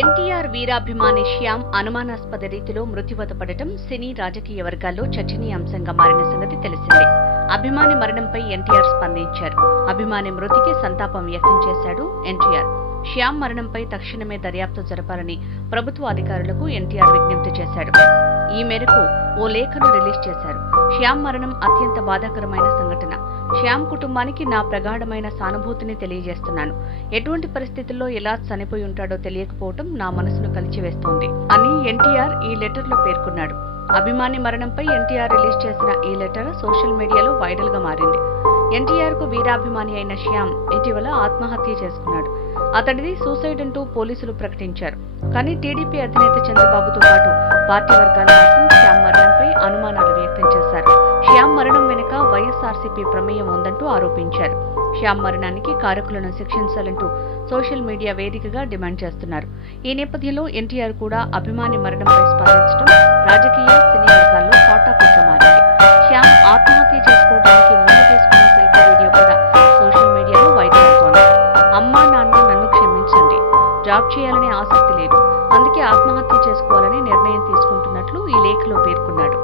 ఎన్టీఆర్ వీరాభిమాని శ్యామ్ అనుమానాస్పద రీతిలో మృత్యువత పడటం సినీ రాజకీయ వర్గాల్లో చర్చనీయాంశంగా మారిన సంగతి తెలిసిందే. అభిమాని మరణంపై ఎన్టీఆర్ స్పందించారు. అభిమాని మృతికి సంతాపం వ్యక్తం చేశాడు ఎన్టీఆర్. శ్యామ్ మరణంపై తక్షణమే దర్యాప్తు జరపాలని ప్రభుత్వ అధికారులకు ఎన్టీఆర్ విజ్ఞప్తి చేశాడు. ఈ మేరకు ఓ లేఖను రిలీజ్ చేశారు. శ్యామ్ మరణం అత్యంత బాధాకరమైన సంఘటన. శ్యామ్ కుటుంబానికి నా ప్రగాఢమైన సానుభూతిని తెలియజేస్తున్నాను. ఎటువంటి పరిస్థితుల్లో ఎలా చనిపోయి ఉంటాడో తెలియకపోవటం నా మనసును కలిచివేస్తోంది అని ఎన్టీఆర్ ఈ లెటర్లో పేర్కొన్నాడు. అభిమాని మరణంపై ఎన్టీఆర్ రిలీజ్ చేసిన ఈ లెటర్ సోషల్ మీడియాలో వైరల్ గా మారింది. ఎన్టీఆర్ కు వీరాభిమాని అయిన శ్యామ్ ఇటీవల ఆత్మహత్య చేసుకున్నాడు. అతడిది సూసైడ్ అంటూ పోలీసులు ప్రకటించారు. కానీ టీడీపీ అధినేత చంద్రబాబుతో పాటు పార్టీ వర్గాల మాత్రం శ్యామ్ మరణంపై అనుమానాలు వ్యక్తం చేశారు. శ్యామ్ మరణం వెనుక వైఎస్ఆర్సీపీ ప్రమేయం ఉందంటూ ఆరోపించారు. శ్యామ్ మరణానికి కారకులను శిక్షించాలంటూ సోషల్ మీడియా వేదికగా డిమాండ్ చేస్తున్నారు. ఈ నేపథ్యంలో ఎన్టీఆర్ కూడా అభిమాని మరణంపై స్పందించడం రాజకీయ సినీ వర్గాల్లో హాట్ టాపిక్ గా మారింది. శ్యామ్ ఆత్మహత్య చేసుకోవడానికి ముందు తీసుకున్న సెల్ఫీ వీడియో కూడా సోషల్ మీడియాలో వైరల్ అవుతోంది. అమ్మా నాన్న నన్ను క్షమించండి, జాబ్ చేయాలనే ఆసక్తి లేదు, అందుకే ఆత్మహత్య చేసుకోవాలని నిర్ణయం తీసుకుంటున్నట్లు ఈ లేఖలో పేర్కొన్నాడు.